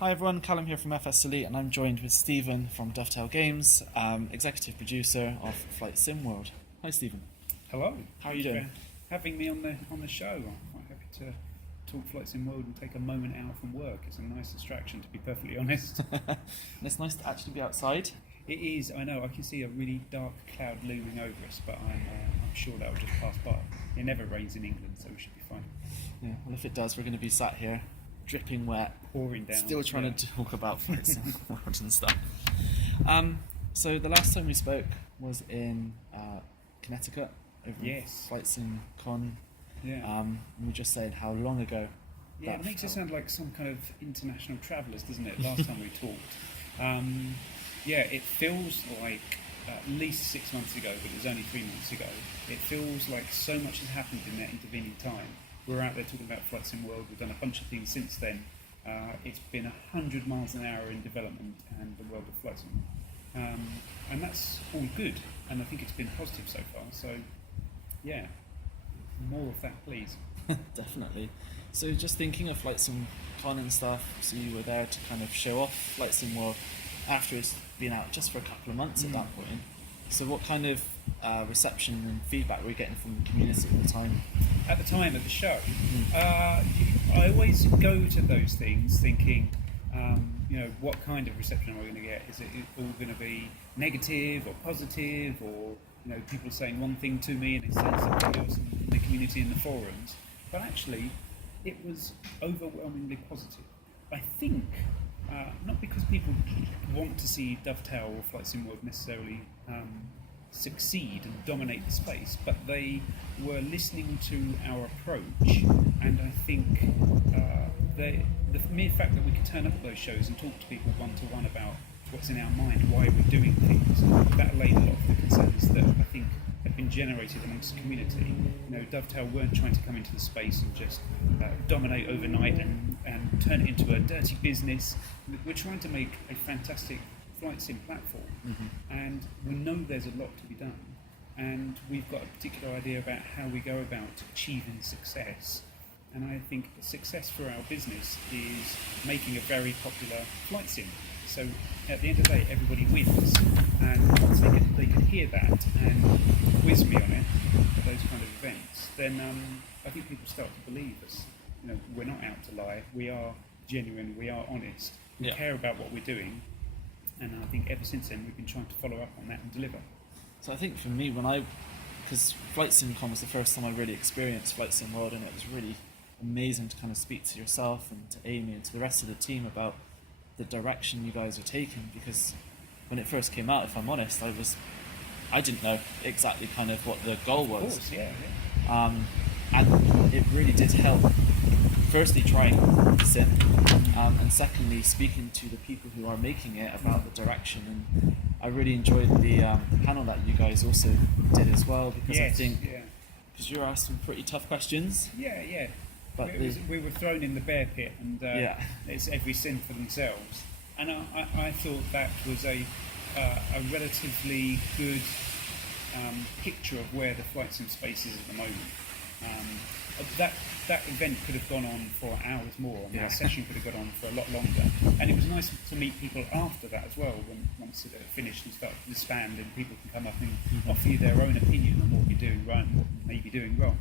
Hi everyone, Callum here from FSElite, and I'm joined with Stephen from Dovetail Games, executive producer of Flight Sim World. Hi Stephen. Hello. How are you doing? For having me on the show. I'm quite happy to talk Flight Sim World and take a moment out from work. It's a nice distraction, to be perfectly honest. And it's nice to actually be outside. It is. I know. I can see a really dark cloud looming over us, but I'm sure that will just pass by. It never rains in England, so we should be fine. Yeah, well if it does, we're going to be sat here, dripping wet, Pouring down. still trying to talk about Flight Sim World and stuff. So the last time we spoke was in Connecticut, over Flight Sim Con. Yeah. And we just said how long ago. Yeah, it makes it sound like some kind of international travellers, doesn't it? Last time we talked. Yeah, it feels like at least 6 months ago, but it was only 3 months ago. It feels like so much has happened in that intervening time. We're out there talking about Flight Sim World. We've done a bunch of things since then. It's been 100 miles an hour in development and the world of Flight Sim. And that's all good, and I think it's been positive so far. So, yeah, more of that, please. Definitely. So just thinking of Flight Sim Con and stuff, so you were there to kind of show off Flight Sim World after it's been out just for a couple of months at that point. So what kind of reception and feedback were you getting from the community at the time? At the time of the show, I always go to those things thinking, what kind of reception are we going to get? Is it all going to be negative or positive, or people saying one thing to me and it's saying something else in the community and the forums? But actually, it was overwhelmingly positive. I think not because people want to see Dovetail or Flight Sim World necessarily succeed and dominate the space, but they were listening to our approach, and I think the mere fact that we could turn up at those shows and talk to people one-to-one about what's in our mind, why we're doing things, that allayed a lot of the concerns that I think had been generated amongst the community. Dovetail weren't trying to come into the space and just dominate overnight and turn it into a dirty business. We're trying to make a fantastic flight sim platform, and we know there's a lot to be done, and we've got a particular idea about how we go about achieving success. And I think success for our business is making a very popular flight sim. So at the end of the day, everybody wins, and once they can hear that and quiz me on it at those kind of events, then I think people start to believe us. We're not out to lie. We are genuine. We are honest. We care about what we're doing, and I think ever since then we've been trying to follow up on that and deliver. So I think for me, because Flight Sim Con was the first time I really experienced Flight Sim World, and it was really amazing to kind of speak to yourself and to Amy and to the rest of the team about the direction you guys are taking, because when it first came out, if I'm honest, I didn't know exactly kind of what the goal was. Of course, yeah. And it really did help. Firstly, trying the sim, and secondly, speaking to the people who are making it about the direction. And I really enjoyed the panel that you guys also did as well, because I think because you were asked some pretty tough questions. Yeah. But we were thrown in the bear pit, and it's every sin for themselves. And I thought that was a relatively good picture of where the flight sim space is at the moment. That event could have gone on for hours more, and that session could have gone on for a lot longer. And it was nice to meet people after that as well, once it finished and started to disband, and people can come up and offer you their own opinion on what you're doing right and what you may be doing wrong.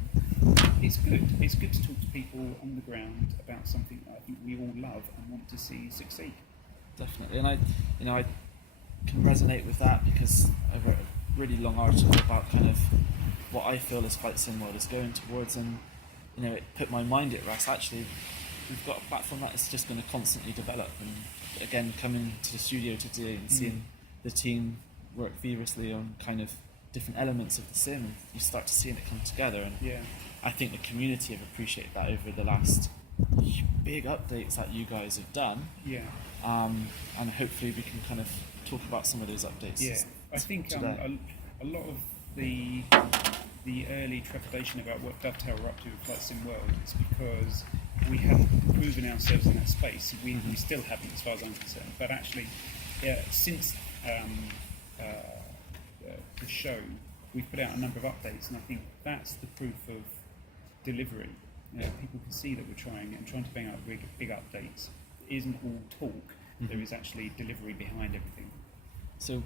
It's good. It's good to talk to people on the ground about something that I think we all love and want to see succeed. Definitely, and I can resonate with that, because I wrote a really long article about kind of what I feel as Flight Sim World is going towards, and it put my mind at rest. Actually, we've got a platform that is just going to constantly develop, and again, coming to the studio today and seeing the team work feverishly on kind of different elements of the sim, you start to see it come together, and I think the community have appreciated that over the last big updates that you guys have done. And hopefully we can kind of talk about some of those updates. I think a lot of the early trepidation about what Dovetail were up to with Flight Sim World is because we hadn't proven ourselves in that space. We still haven't, as far as I'm concerned. But actually, since the show, we've put out a number of updates, and I think that's the proof of delivery. People can see that we're trying to bring out big updates. isn't all talk. There is actually delivery behind everything. So,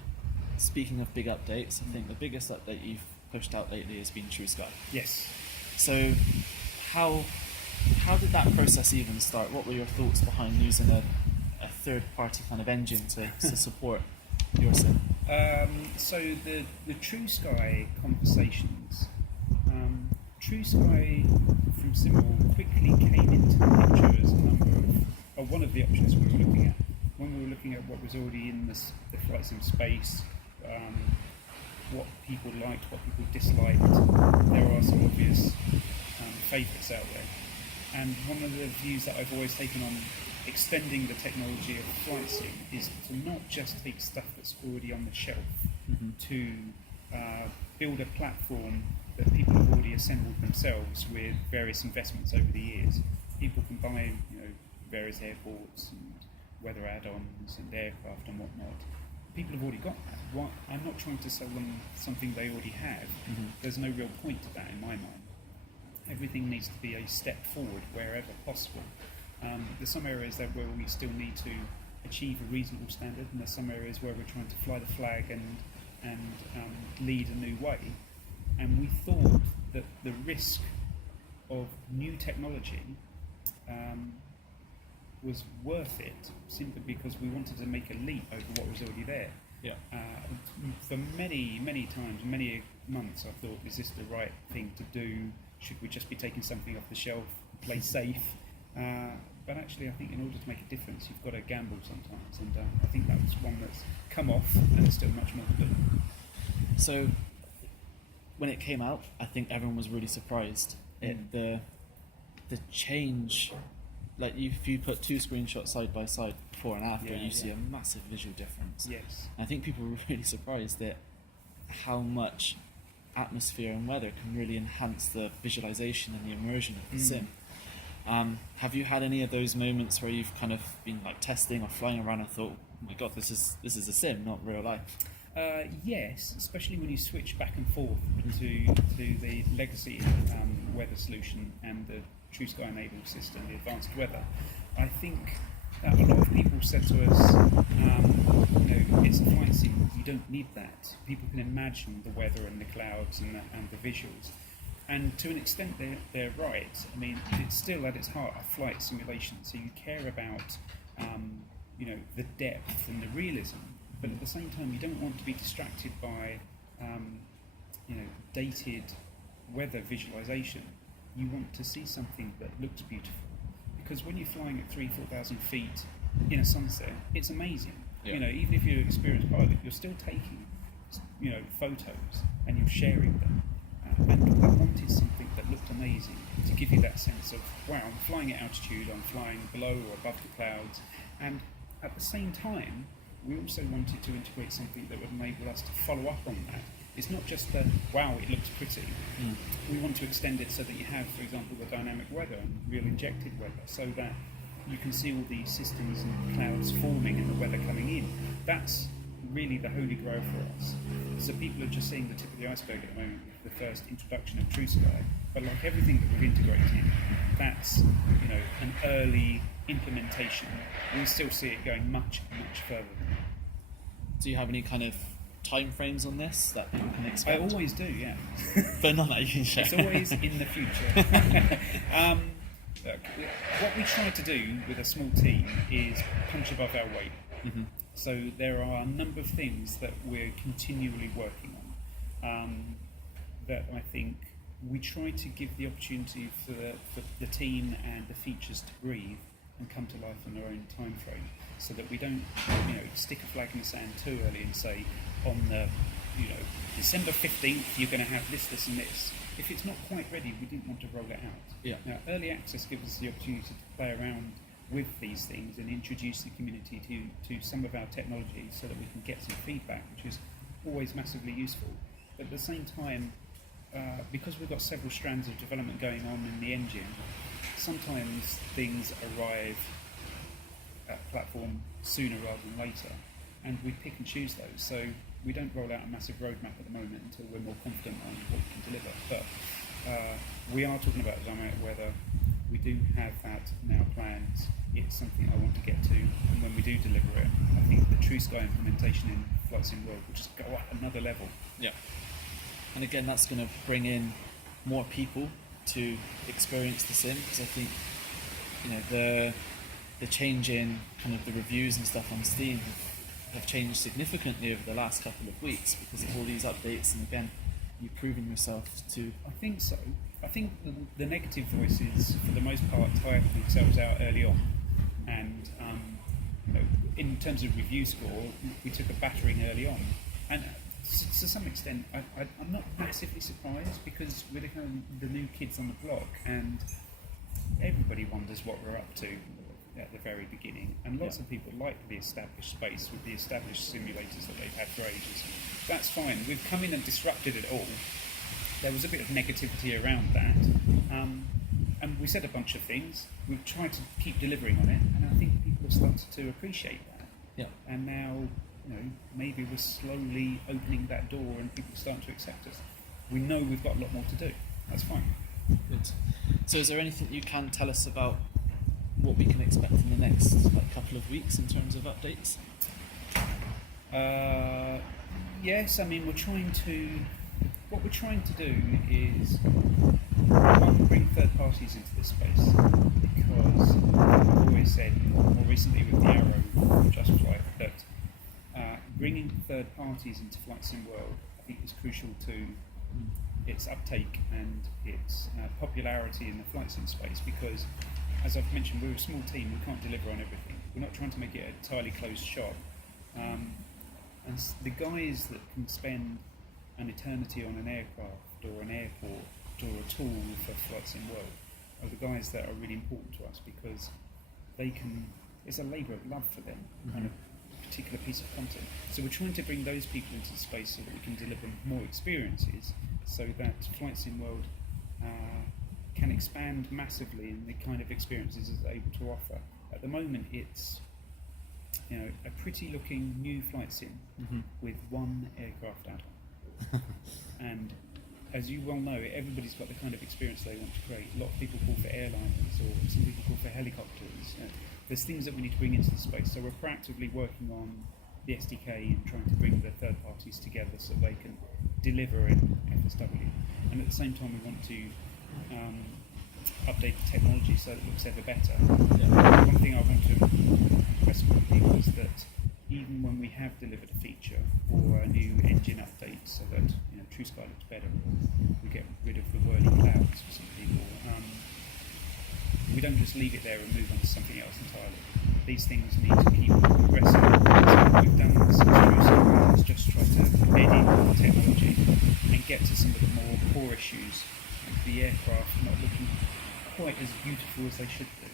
speaking of big updates, I think the biggest update you've pushed out lately has been True Sky. Yes. So, how did that process even start? What were your thoughts behind using a third-party kind of engine to support your sim? So the True Sky conversations, True Sky from Simul quickly came into the picture as a number of one of the options we were looking at. When we were looking at what was already in the flight sim space, what people liked, what people disliked, there are some obvious favourites out there. And one of the views that I've always taken on extending the technology of flight sim is to not just take stuff that's already on the shelf, to build a platform that people have already assembled themselves with various investments over the years. People can buy, various airports and weather add-ons and aircraft and whatnot. People have already got that. I'm not trying to sell them something they already have. There's no real point to that in my mind. Everything needs to be a step forward wherever possible. There's some areas where we still need to achieve a reasonable standard, and there's some areas where we're trying to fly the flag and lead a new way. And we thought that the risk of new technology was worth it, simply because we wanted to make a leap over what was already there. Yeah. For many times, many months, I thought, is this the right thing to do? Should we just be taking something off the shelf, play safe? But actually, I think in order to make a difference, you've got to gamble sometimes, and I think that's one that's come off, and there's still much more to do. So, when it came out, I think everyone was really surprised at the change. Like, if you put two screenshots side by side, before and after, you see a massive visual difference. Yes. I think people were really surprised at how much atmosphere and weather can really enhance the visualization and the immersion of the sim. Have you had any of those moments where you've kind of been like testing or flying around and thought, oh my god, this is a sim, not real life? Yes, especially when you switch back and forth to the legacy weather solution and the True Sky enabled system, the advanced weather. I think that a lot of people said to us, it's a flight sim, you don't need that. People can imagine the weather and the clouds and the visuals. And to an extent, they're right. I mean, it's still at its heart a flight simulation, so you care about, the depth and the realism, but at the same time, you don't want to be distracted by, dated weather visualization. You want to see something that looks beautiful, because when you're flying at 3,000-4,000 feet in a sunset, it's amazing. Yeah. Even if you're an experienced pilot, you're still taking, photos and you're sharing them. And I wanted something that looked amazing to give you that sense of, wow, I'm flying at altitude, I'm flying below or above the clouds, and at the same time, we also wanted to integrate something that would enable us to follow up on that. It's not just the, wow, it looks pretty. We want to extend it so that you have, for example, the dynamic weather and real injected weather, so that you can see all these systems and clouds forming and the weather coming in. That's really the holy grail for us. So people are just seeing the tip of the iceberg at the moment with the first introduction of True Sky, but like everything that we're integrating, that's an early implementation. We still see it going much further than that. Do you have any kind of time frames on this that people can expect? I always do, yeah. But none that you can share. It's always in the future. Look, what we try to do with a small team is punch above our weight. So there are a number of things that we're continually working on that I think we try to give the opportunity for the team and the features to breathe and come to life on their own time frame, so that we don't stick a flag in the sand too early and say on the December 15th you're going to have this and this. If it's not quite ready, we didn't want to roll it out. Yeah. Now, early access gives us the opportunity to play around with these things and introduce the community to some of our technology, so that we can get some feedback, which is always massively useful. But at the same time, because we've got several strands of development going on in the engine, sometimes things arrive at platform sooner rather than later, and we pick and choose those. So we don't roll out a massive roadmap at the moment until we're more confident on what we can deliver. But we are talking about dynamic weather. we do have that in our plans. It's something I want to get to, and when we do deliver it, I think the True Sky implementation in Flight Sim World will just go up another level. Yeah. And again, that's going to bring in more people to experience the sim, because I think, you know, the change in kind of the reviews and stuff on Steam have changed significantly over the last couple of weeks because of all these updates, and again, you've proven yourself to... I think so. I think the negative voices, for the most part, tired themselves out early on, and you know, in terms of review score, we took a battering early on, and to some extent, I'm not massively surprised, because we're the kind of the new kids on the block, and everybody wonders what we're up to at the very beginning, and lots of people like the established space with the established simulators that they've had for ages. That's fine. We've come in and disrupted it all. There was a bit of negativity around that, and we said a bunch of things. We've tried to keep delivering on it, and I think people have started to appreciate that. Yeah. And now, you know, maybe we're slowly opening that door, and people are starting to accept us. We know we've got a lot more to do. That's fine. Good. So, is there anything you can tell us about what we can expect in the next couple of weeks in terms of updates? Yes, I mean, what we're trying to do is, one, bring third parties into this space, because I've always said, more recently with the Arrow Just Flight, that bringing third parties into Flight Sim World, I think, is crucial to its uptake and its popularity in the flight sim space, because, as I've mentioned, we're a small team, we can't deliver on everything. We're not trying to make it an entirely closed shop. And the guys that can spend an eternity on an aircraft or an airport or a tool for Flight Sim World are the guys that are really important to us, because it's a labour of love for them, kind of particular piece of content. So we're trying to bring those people into the space so that we can deliver more experiences, so that Flight Sim World can expand massively in the kind of experiences it's able to offer. At the moment, it's, you know, a pretty looking new flight sim with one aircraft add-on. And as you well know, everybody's got the kind of experience they want to create. A lot of people call for airliners, or some people call for helicopters. There's things that we need to bring into the space, so we're proactively working on the SDK and trying to bring the third parties together so they can deliver in FSW. And at the same time, we want to update the technology so that it looks ever better. Yeah. One thing I want to impress upon people is that even when we have delivered a feature or a new engine update so that, you know, True Sky looks better, we get rid of the whirly clouds for some people, we don't just leave it there and move on to something else entirely. These things need to keep progressing. So what we've done since True Sky is just try to embed in the technology and get to some of the more core issues, like the aircraft not looking quite as beautiful as they should do,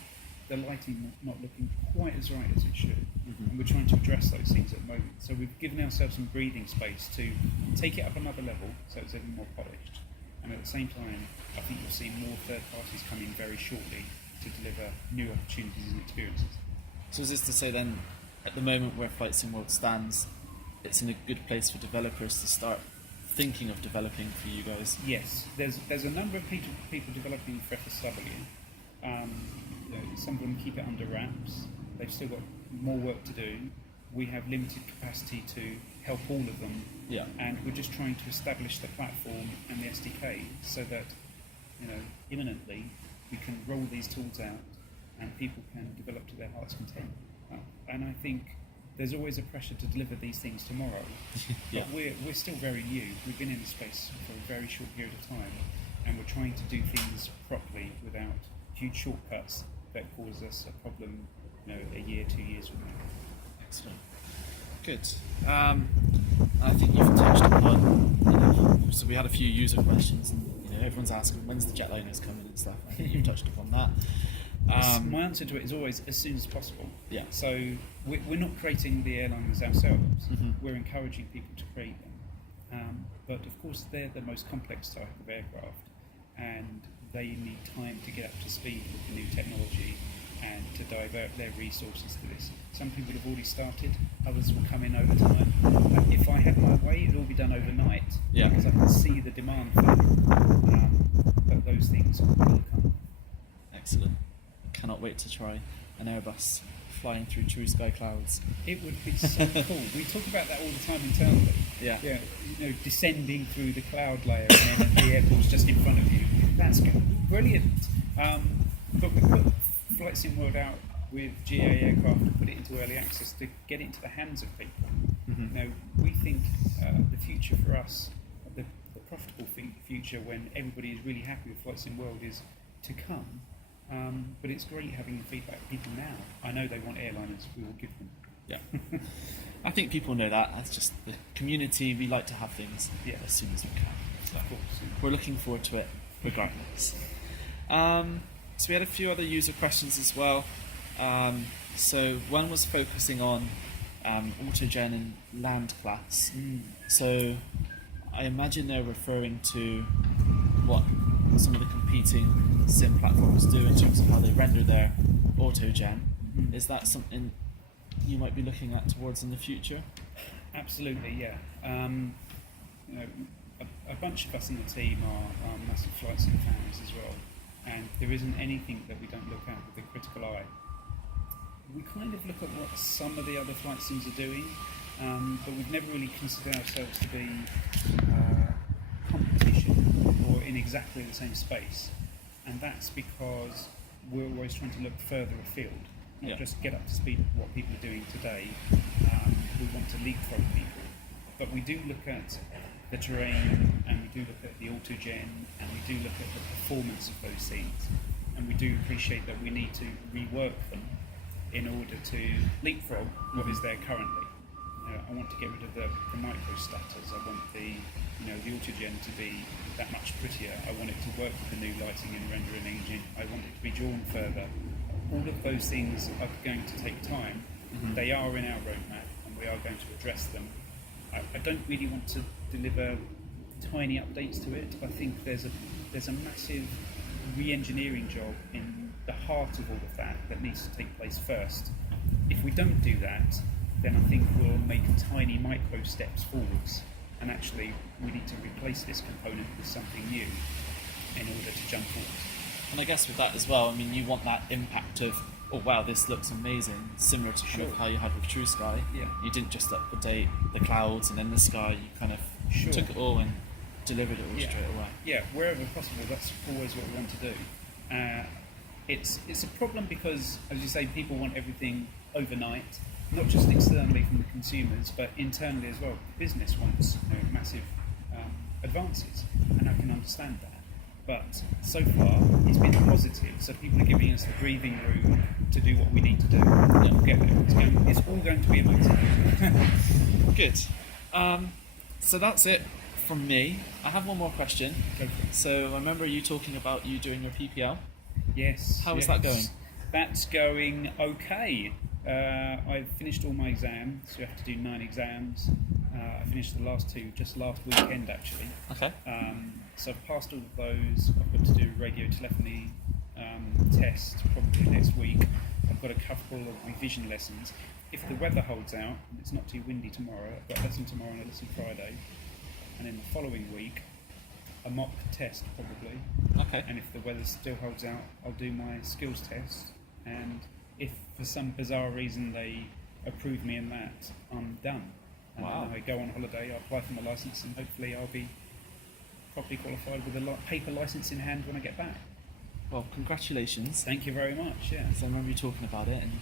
the lighting not looking quite as right as it should, and we're trying to address those things at the moment. So we've given ourselves some breathing space to take it up another level so it's even more polished, and at the same time I think you'll see more third parties come in very shortly to deliver new opportunities and experiences. So is this to say then, at the moment where Flight Sim World stands, it's in a good place for developers to start thinking of developing for you guys? Yes, there's a number of people developing for FSW. You know, some of them keep it under wraps. They've still got more work to do. We have limited capacity to help all of them, and we're just trying to establish the platform and the SDK so that, you know, imminently we can roll these tools out and people can develop to their heart's content. And I think there's always a pressure to deliver these things tomorrow, but we're still very new. We've been in the space for a very short period of time, and we're trying to do things properly without huge shortcuts that cause us a problem, you know, a year, 2 years from now. Excellent. Good. I think you've touched upon, you know, so we had a few user questions, and, you know, everyone's asking when's the jetliners coming and stuff. I think you've touched upon that. My answer to it is always as soon as possible. Yeah. So we're not creating the airliners ourselves. We're encouraging people to create them. But of course they're the most complex type of aircraft, and they need time to get up to speed with the new technology and to divert their resources to this. Some people have already started, others will come in over time. If I had my way, it would all be done overnight, because I can see the demand for them. But those things will come. Excellent. Cannot wait to try an Airbus flying through true sky clouds. It would be so cool. We talk about that all the time internally. Yeah. Yeah, descending through the cloud layer and then the airport's just in front of you. That's brilliant. But we put Flight Sim World out with GA aircraft and put it into early access to get it into the hands of people. We think the future for us, the profitable future when everybody is really happy with Flight Sim World is to come. But it's great having feedback from people now. I know they want airliners, we will give them. Yeah. I think people know that. That's just the community. We like to have things as soon as we can. So Of course. we're looking forward to it regardless. So we had a few other user questions as well. So one was focusing on autogen and land class. So I imagine they're referring to what some of the competing sim platforms do in terms of how they render their autogen. Is that something you might be looking at towards in the future? Absolutely, yeah. A bunch of us in the team are massive Flight Sim fans as well, and there isn't anything that we don't look at with a critical eye. We kind of look at what some of the other flight sims are doing, but we've never really considered ourselves to be competition or in exactly the same space, and that's because we're always trying to look further afield, not just get up to speed with what people are doing today. We want to leapfrog people, but we do look at the terrain, and we do look at the autogen, and we do look at the performance of those things, and we do appreciate that we need to rework them in order to leapfrog what is there currently. I want to get rid of the micro stutters. I want the autogen to be that much prettier. I want it to work with the new lighting and rendering engine. I want it to be drawn further. All of those things are going to take time. They are in our roadmap, and we are going to address them. I don't really want to deliver tiny updates to it. I think there's a massive re-engineering job in the heart of all of that needs to take place first. If we don't do that, then I think we'll make tiny micro steps forwards, and actually we need to replace this component with something new in order to jump forward. And I guess with that as well, I mean, you want that impact of, oh wow, this looks amazing, similar to kind of how you had with True Sky. You didn't just update the clouds and then the sky, you kind of took it all and delivered it all straight away. Yeah, wherever possible, that's always what we want to do. It's a problem because, as you say, people want everything overnight, not just externally from the consumers, but internally as well. The business wants massive advances, and I can understand that. But so far, it's been positive, so people are giving us the breathing room to do what we need to do. We'll get there. It's all going to be amazing. Good. So that's it from me. I have one more question. So I remember you talking about you doing your PPL. Yes. How is that going? That's going okay. I've finished all my exams, so you have to do 9 exams. I finished the last 2 just last weekend, actually. Okay. So I've passed all of those. I've got to do a radio telephony test probably next week. I've got a couple of revision lessons. If the weather holds out, and it's not too windy tomorrow, I've got a lesson tomorrow and a lesson Friday. And in the following week, a mock test probably. Okay. And if the weather still holds out, I'll do my skills test. And if for some bizarre reason they approve me in that, I'm done. And then I go on holiday, I'll apply for my licence, and hopefully I'll be properly qualified with a paper licence in hand when I get back. Well, congratulations. Thank you very much. Yeah. So I remember you talking about it, and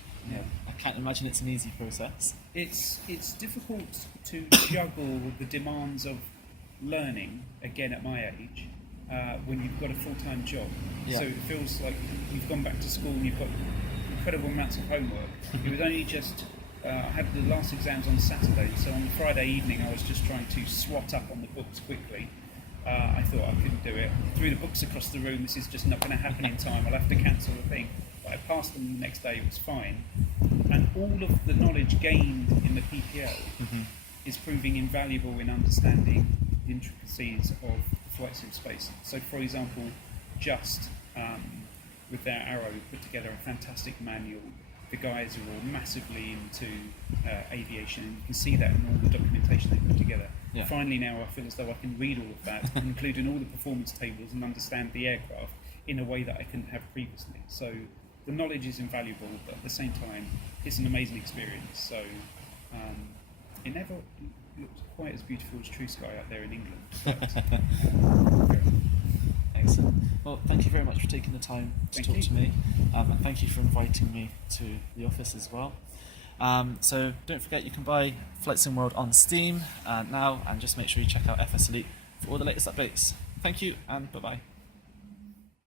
I can't imagine it's an easy process. It's difficult to juggle the demands of learning again at my age when you've got a full-time job. So it feels like you've gone back to school and you've got incredible amounts of homework. It was only just I had the last exams on Saturday, so on Friday evening I was just trying to swat up on the books quickly. I thought I couldn't do it. Threw the books across the room. This is just not going to happen in time. I'll have to cancel the thing. But I passed them the next day. It was fine. And all of the knowledge gained in the PPL is proving invaluable in understanding the intricacies of the flight sim space. So, for example, Just with their Arrow put together a fantastic manual. The guys are all massively into aviation, and you can see that in all the documentation they put together. Finally now I feel as though I can read all of that, including all the performance tables, and understand the aircraft in a way that I couldn't have previously. So the knowledge is invaluable, but at the same time, it's an amazing experience. So it never looked quite as beautiful as True Sky out there in England. But, Excellent. Well, thank you very much for taking the time to talk to me, and thank you for inviting me to the office as well. So don't forget, you can buy Flight Sim World on Steam now, and just make sure you check out FSElite for all the latest updates. Thank you, and bye-bye.